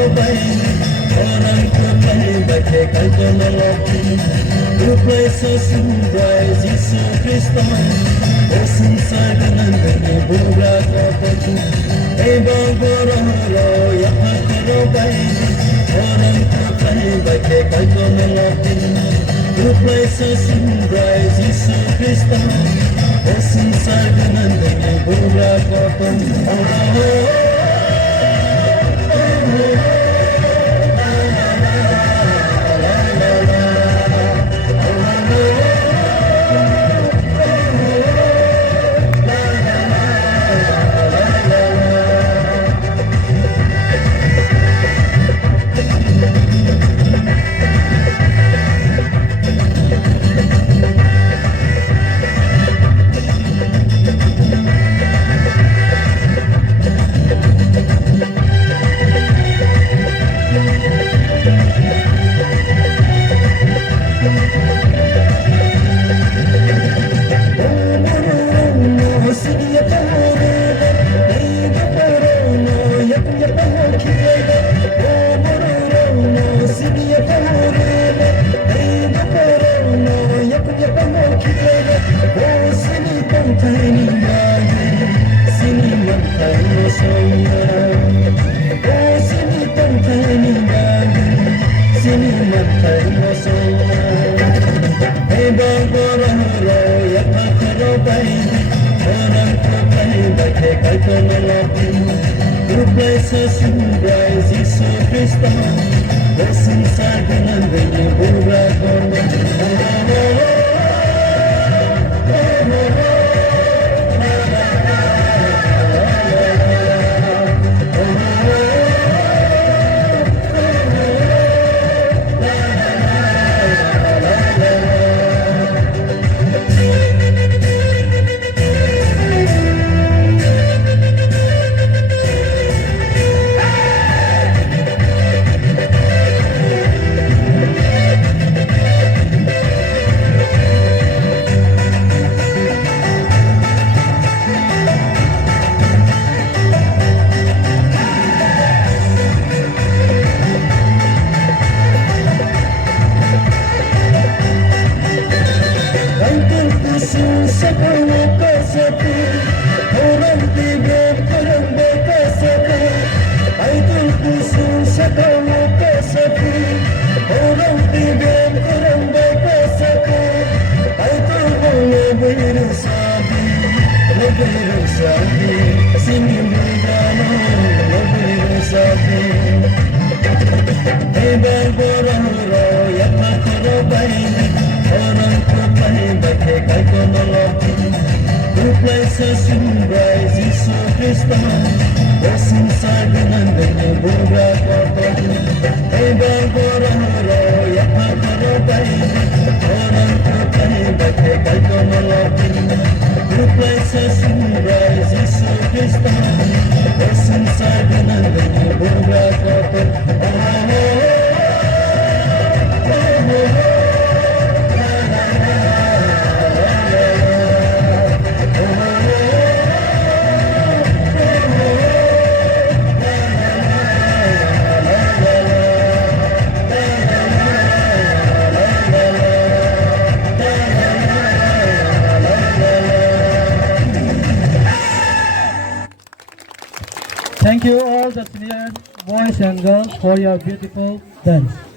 orang terbaik bagaikan penolong. Berpuasa sumber Yesus Kristus, bersensar dengan bunga kopi. Bangoro yang terbaik, orang terbaik bagaikan penolong. Berpuasa sumber Yesus Kristus, bersensar dengan bunga kopi. Berpuasa sumber Yesus Kristus, bersensar dengan bunga korban. Berpuasa sumber Yesus Kristus, bersensar dengan bunga kopi. Bangoro yang terbaik, orang terbaik bagaikan penolong. Berpuasa sumber Yesus Kristus, bersensar dengan bunga kopi. Thank you all the senior boys and girls for your beautiful dance.